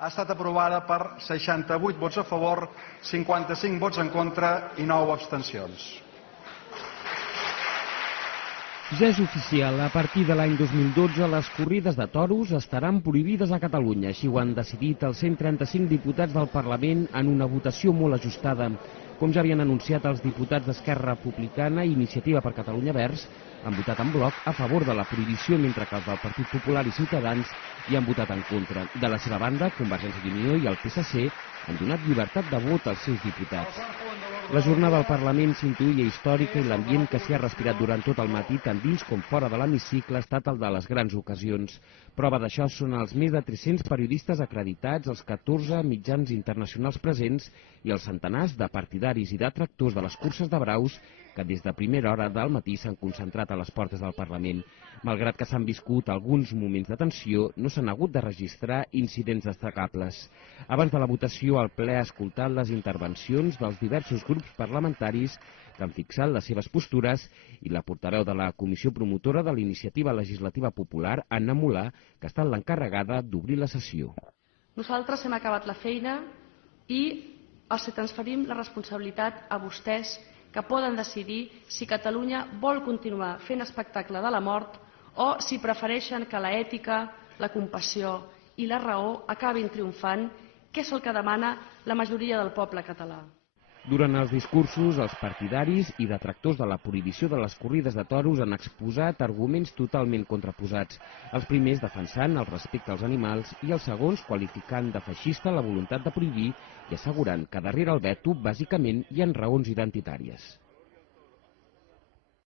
ha estat aprovada per 68 vots a favor, 55 vots en contra i 9 abstencions. Ja és oficial, a partir de l'any 2012 les corrides de toros estaran prohibides a Catalunya. Així ho han decidit els 135 diputats del Parlament en una votació molt ajustada. Com ja havien anunciat els diputats d'Esquerra Republicana i Iniciativa per Catalunya Verds, han votat en bloc a favor de la prohibició, mentre que els del Partit Popular i Ciutadans hi han votat en contra. De la seva banda, Convergència i Unió i el PSC han donat llibertat de vot als seus diputats. La jornada al Parlament s'intuïa històrica i l'ambient que s'hi ha respirat durant tot el matí, tant dins com fora de l'hemicicle, ha estat el de les grans ocasions. Prova d'això són els més de 300 periodistes acreditats, els 14 mitjans internacionals presents i els centenars de partidaris i detractors de les curses de braus que des de primera hora del matí s'han concentrat a les portes del Parlament. Malgrat que s'han viscut alguns moments de tensió, no s'han hagut de registrar incidents destacables. Abans de la votació, el ple ha escoltat les intervencions dels diversos grups parlamentaris que han fixat les seves postures i la portaveu de la Comissió Promotora de la Iniciativa Legislativa Popular, Anna Mulà, que ha estat l'encarregada d'obrir la sessió. Nosaltres hem acabat la feina i els transferim la responsabilitat a vostès, que poden decidir si Catalunya vol continuar fent espectacle de la mort o si prefereixen que l'ètica, la compassió i la raó acabin triomfant, que és el que demana la majoria del poble català. Durant els discursos, els partidaris i detractors de la prohibició de les corrides de toros han exposat arguments totalment contraposats. Els primers defensant el respecte als animals i els segons qualificant de feixista la voluntat de prohibir i assegurant que darrere el veto, bàsicament, hi ha raons identitàries.